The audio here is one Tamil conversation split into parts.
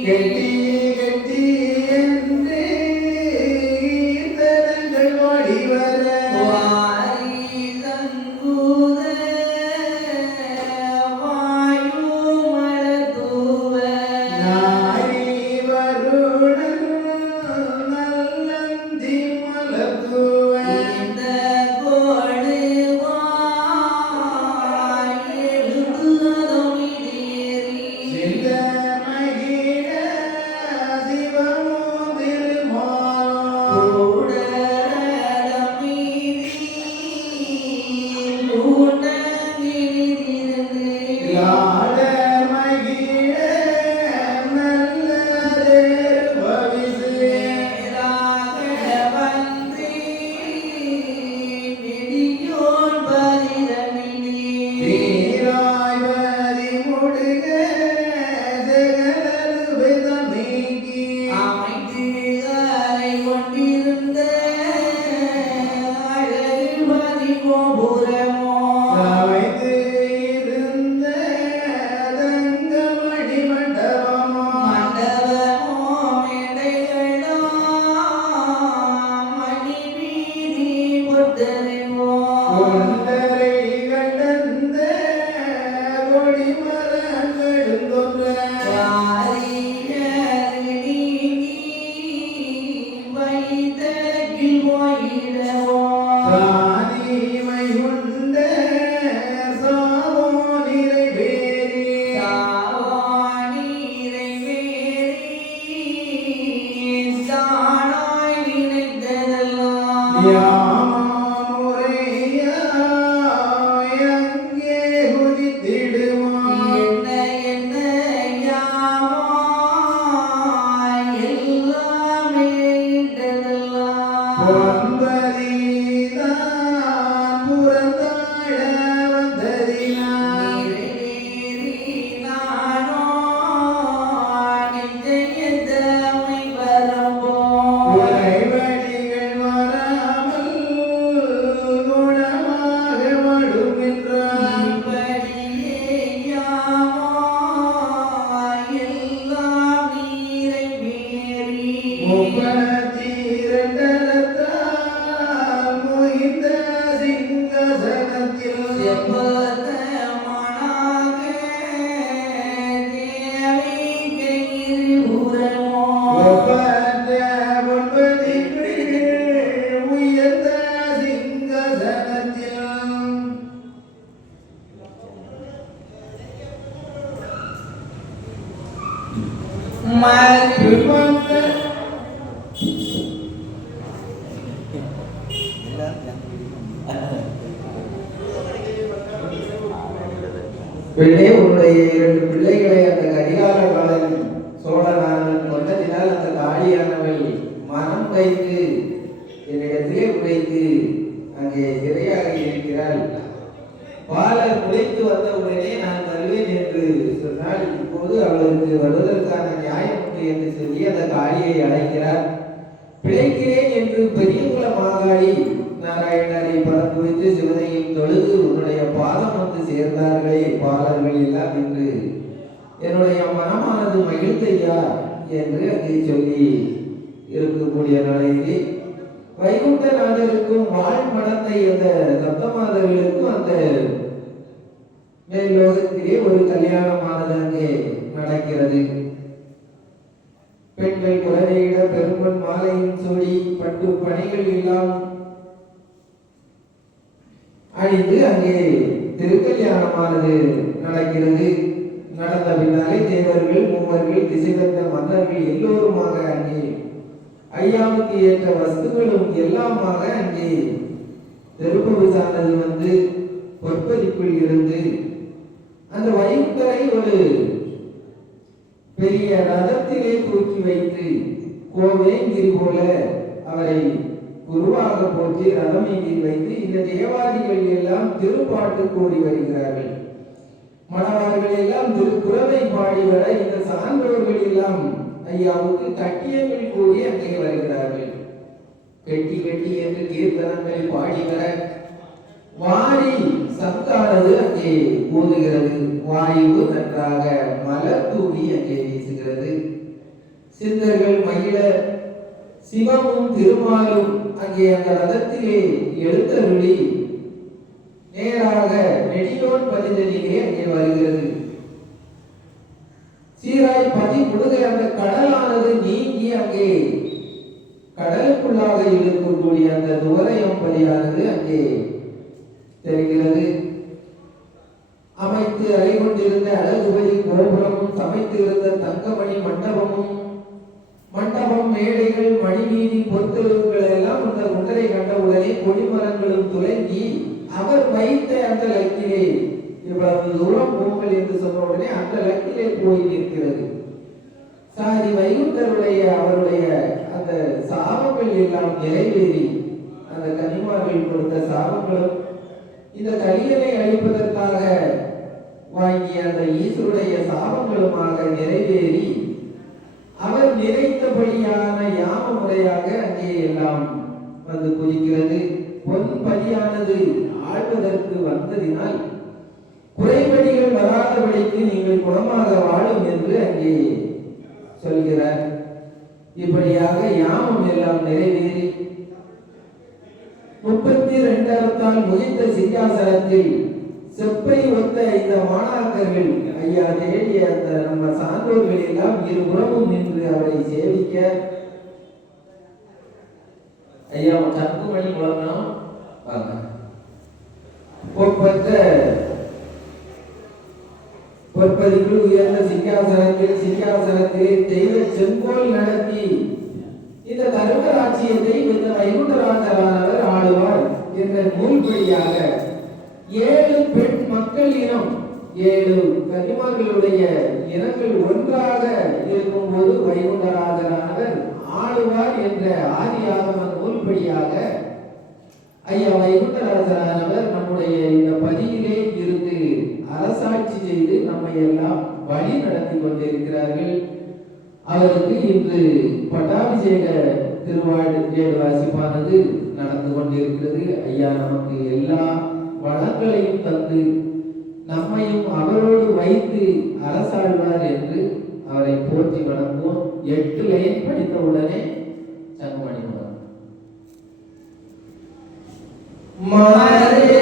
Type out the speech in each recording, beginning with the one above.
Amen. பெண்ணே உன்னுடைய இரண்டு பிள்ளைகளை இருக்கக்கூடிய நிலையிலே வைகுண்டநாதருக்கும் வாழ் மடத்தை அந்த சப்தமாதர்களுக்கும் அந்த மேல்லோகத்திலே ஒரு கல்யாணமானது அங்கே நடக்கிறது. பெண்கள் குழந்தையிட பெருமன் மாலையும் சூடி பட்டு பணிகள் எல்லாம் அழிந்து அங்கே திருக்கல்யாணமானது நடக்கிறது. நடந்த பின்னாலே தேவர்கள் மூவர்கள் திசைவந்த மன்னர்கள் எல்லோருமாக அங்கே ஐயாவுக்கு ஏற்ற வஸ்துகளும் எல்லாமாக அங்கே திருப்பவிசானது வந்து பொற்பதிக்குள் இருந்து அந்த வைகுண்டரை ஒரு பெரிய ரதத்திலே தூக்கி வைத்து கோவேங்கிரி போல அவரை குருவாக போற்றி ரதமேங்கில் வைத்து இந்த தேவாதிகள் எல்லாம் திருப்பாட்டு கூறி வருகிறார்கள். மணவார்கள் எல்லாம் திருக்குறவை பாடி வர இந்த சான்றோர்கள் எல்லாம் ஐயாவுக்கு கட்டியங்கள் கூறி அங்கே வருகிறார்கள். கெட்டி கெட்டி என்று கீர்த்தனங்களை பாடி வர வாரி சத்தானது அங்கே ஊதுகிறது. வாயு நன்றாக மலர் தூவி அங்கே வீசுகிறது. சிந்தர்கள் மகிழ சிவமும் திருமாலும் அங்கே அந்த ரதத்திலே எழுத்தருளி நேராக நெடியோன் பதிதலிலே அங்கே வருகிறது. சீராய் பதி முழுக அந்த கடலானது நீங்கி அங்கே. கடலுக்குள்ளாக இருக்கக்கூடிய அந்த துவரையம் பலியானது அங்கே. தெரிகிறது. அமைத்து அறை கொண்டிருந்த அழகுபதி கோபுரமும் சமைத்திருந்த தங்கமணி மண்டபமும் மண்டபம் மேடைகள் மணிவீதி பொறுத்தெருவுகள் எல்லாம் அந்த குண்டரை கண்டவுடனே கொடிமரங்களும் துலங்கி அவர் வைத்த அந்த லக்கிலே இவ்வளவு தூரம் போங்கள் என்று சொன்ன உடனே அந்த லக்கிலே போய் நிற்கிறது. சாரி வைகுண்டருடைய அவருடைய அந்த சாபங்கள் எல்லாம் நிறைவேறி அந்த கனிமார்கள் கொடுத்த சாபங்களும் இந்த கலியனை அழிப்பதற்காக வாங்கிய அந்த ஈஸ்வருடைய சாபங்களுமாக நிறைவேறி அவர் நினைத்தபடியான யாம முறையாக அங்கே எல்லாம் வந்து குதிக்கிறது. பொன் பதியானது ஆழ்வதற்கு வந்ததினால் குறைபடிகள் வராதபடிக்கு நீங்கள் குணமாக வாழும் என்று அங்கே சொல்கிறார். இப்படியாக யாமம் எல்லாம் நிறைவேறி முப்பத்தி இரண்டாயிரத்தால் முதித்த சிங்காசனத்தில் செப்பை ஒத்த இந்த மாணாக்கர்கள் ஐயா தேடிய அந்த நம்ம சான்றோர்கள் எல்லாம் இருபுறமும் நின்று அவரை சேவிக்க. ஐயா தங்குமணி குளம்னா வாங்க. பொற்பற்ற பொற்பதிக்கு உயர்ந்த சிங்காசனத்தில் சிங்காசனத்தில் தெய்வ செங்கோல் நடத்தி. இந்த கருங்கராட்சியத்தை இந்த வைகுண்டராஜரானவர் ஆளுவார் என்ற நூல்படியாக ஏழு பெண் மக்கள் இனம் ஏழு கன்னிமார்களுடைய இனங்கள் ஒன்றாக இருக்கும் போது வைகுண்டராஜரானவர் ஆளுவார் என்ற ஆதி ஆகம நூல்படியாக ஐயா வைகுண்டராஜரானவர் நம்முடைய இந்த பதியிலே இருந்து அரசாட்சி செய்து நம்மை எல்லாம் வழி நடத்தி கொண்டிருக்கிறார்கள். அவருக்கு இன்று பட்டாபிஷேக திருவாடு வாசிப்பானது நடந்து கொண்டிருக்கிறது. ஐயா நமக்கு எல்லா வளங்களையும் தந்து நம்மையும் அவரோடு வைத்து அரசாழ்வார் என்று அவரை போற்றி வணங்குவோம். எட்டு லைன் படித்த உடனே சங்கமணி மலரே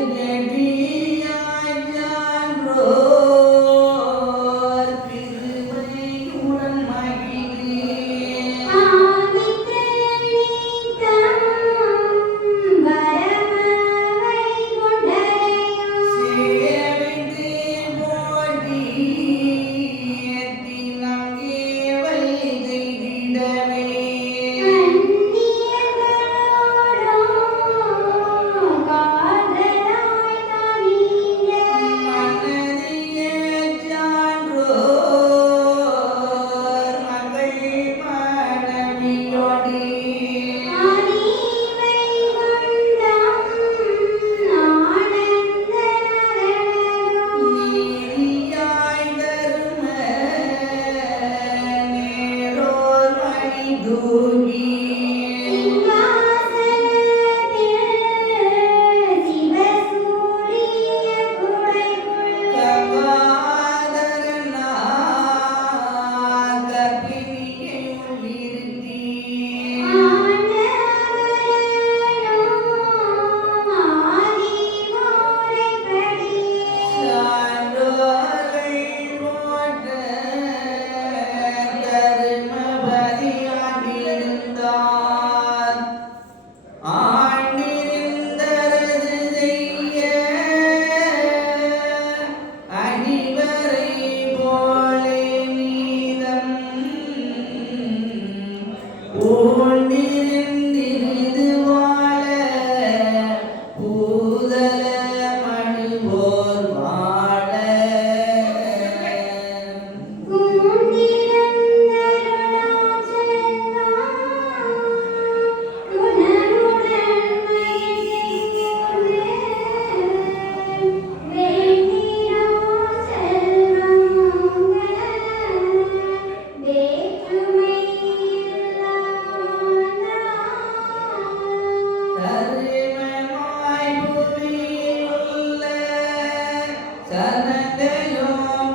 Amém. Senhor.